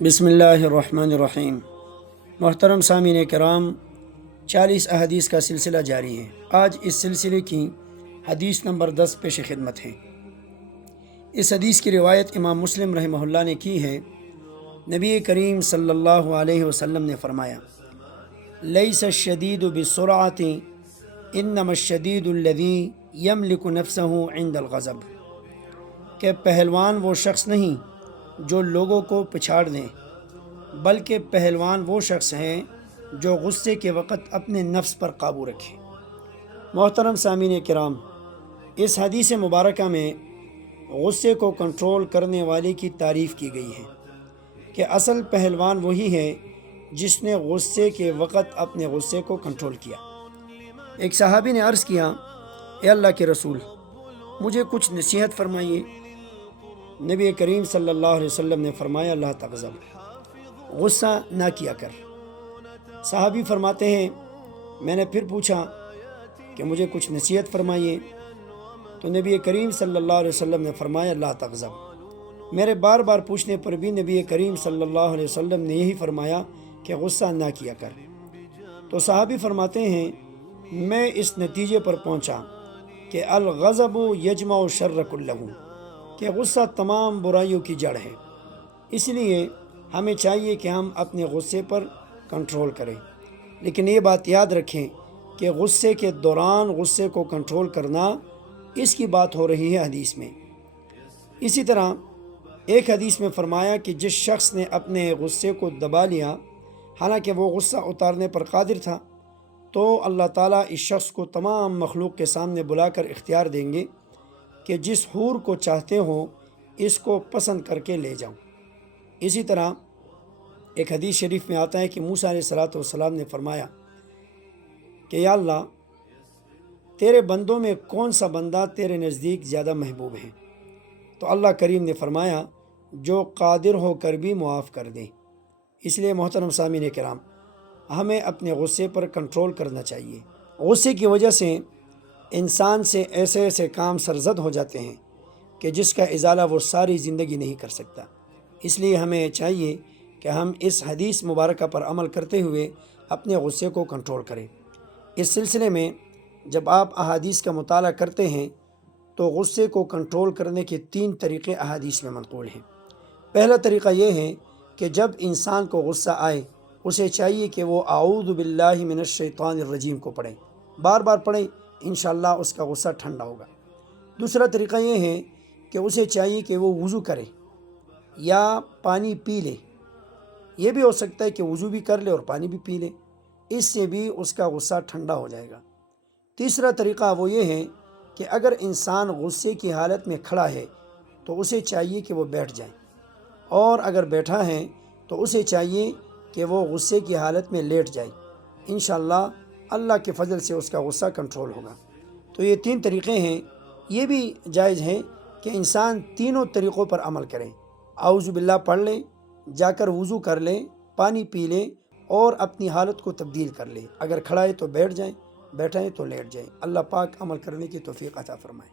بسم اللہ الرحمن الرحیم۔ محترم سامعین کرام، 40 احادیث کا سلسلہ جاری ہے۔ آج اس سلسلے کی حدیث نمبر 10 پیش خدمت ہے۔ اس حدیث کی روایت امام مسلم رحمہ اللہ نے کی ہے۔ نبی کریم صلی اللہ علیہ وسلم نے فرمایا، لیس الشدید بالسرعۃ انما الشدید الذی یملک نفسہ عند الغضب، کہ پہلوان وہ شخص نہیں جو لوگوں کو پچھاڑ دیں، بلکہ پہلوان وہ شخص ہیں جو غصے کے وقت اپنے نفس پر قابو رکھے۔ محترم سامعین کرام، اس حدیث مبارکہ میں غصے کو کنٹرول کرنے والے کی تعریف کی گئی ہے کہ اصل پہلوان وہی ہے جس نے غصے کے وقت اپنے غصے کو کنٹرول کیا۔ ایک صحابی نے عرض کیا، اے اللہ کے رسول، مجھے کچھ نصیحت فرمائیے۔ نبی کریم صلی اللہ علیہ وسلم نے فرمایا، لا تغضب، غصہ نہ کیا کر۔ صحابی فرماتے ہیں، میں نے پھر پوچھا کہ مجھے کچھ نصیحت فرمائیے، تو نبی کریم صلی اللہ علیہ وسلم نے فرمایا، لا تغضب۔ میرے بار بار پوچھنے پر بھی نبی کریم صلی اللہ علیہ وسلم نے یہی فرمایا کہ غصہ نہ کیا کر۔ تو صحابی فرماتے ہیں، میں اس نتیجے پر پہنچا کہ الغضب یجمع الشر کلہ، کہ غصہ تمام برائیوں کی جڑ ہے۔ اس لیے ہمیں چاہیے کہ ہم اپنے غصے پر کنٹرول کریں، لیکن یہ بات یاد رکھیں کہ غصے کے دوران غصے کو کنٹرول کرنا، اس کی بات ہو رہی ہے حدیث میں۔ اسی طرح ایک حدیث میں فرمایا کہ جس شخص نے اپنے غصے کو دبا لیا، حالانکہ وہ غصہ اتارنے پر قادر تھا، تو اللہ تعالیٰ اس شخص کو تمام مخلوق کے سامنے بلا کر اختیار دیں گے کہ جس حور کو چاہتے ہو اس کو پسند کر کے لے جاؤ۔ اسی طرح ایک حدیث شریف میں آتا ہے کہ موسیٰ علیہ السلام نے فرمایا کہ یا اللہ، تیرے بندوں میں کون سا بندہ تیرے نزدیک زیادہ محبوب ہے؟ تو اللہ کریم نے فرمایا، جو قادر ہو کر بھی معاف کر دے۔ اس لیے محترم سامعین کرام، ہمیں اپنے غصے پر کنٹرول کرنا چاہیے۔ غصے کی وجہ سے انسان سے ایسے ایسے کام سرزد ہو جاتے ہیں کہ جس کا ازالہ وہ ساری زندگی نہیں کر سکتا۔ اس لیے ہمیں چاہیے کہ ہم اس حدیث مبارکہ پر عمل کرتے ہوئے اپنے غصے کو کنٹرول کریں۔ اس سلسلے میں جب آپ احادیث کا مطالعہ کرتے ہیں تو غصے کو کنٹرول کرنے کے 3 طریقے احادیث میں منقول ہیں۔ پہلا طریقہ یہ ہے کہ جب انسان کو غصہ آئے، اسے چاہیے کہ وہ اعوذ باللہ من الشیطان الرجیم کو پڑھیں، بار بار پڑھیں، انشاءاللہ اس کا غصہ ٹھنڈا ہوگا۔ دوسرا طریقہ یہ ہے کہ اسے چاہیے کہ وہ وضو کرے یا پانی پی لے۔ یہ بھی ہو سکتا ہے کہ وضو بھی کر لے اور پانی بھی پی لے، اس سے بھی اس کا غصہ ٹھنڈا ہو جائے گا۔ تیسرا طریقہ وہ یہ ہے کہ اگر انسان غصے کی حالت میں کھڑا ہے تو اسے چاہیے کہ وہ بیٹھ جائے، اور اگر بیٹھا ہے تو اسے چاہیے کہ وہ غصے کی حالت میں لیٹ جائے۔ انشاءاللہ اللہ کے فضل سے اس کا غصہ کنٹرول ہوگا۔ تو یہ 3 طریقے ہیں، یہ بھی جائز ہیں کہ انسان تینوں طریقوں پر عمل کریں۔ اعوذ باللہ پڑھ لیں، جا کر وضو کر لیں، پانی پی لیں اور اپنی حالت کو تبدیل کر لیں۔ اگر کھڑا ہے تو بیٹھ جائیں، بیٹھا ہے تو لیٹ جائیں۔ اللہ پاک عمل کرنے کی توفیق عطا فرمائے۔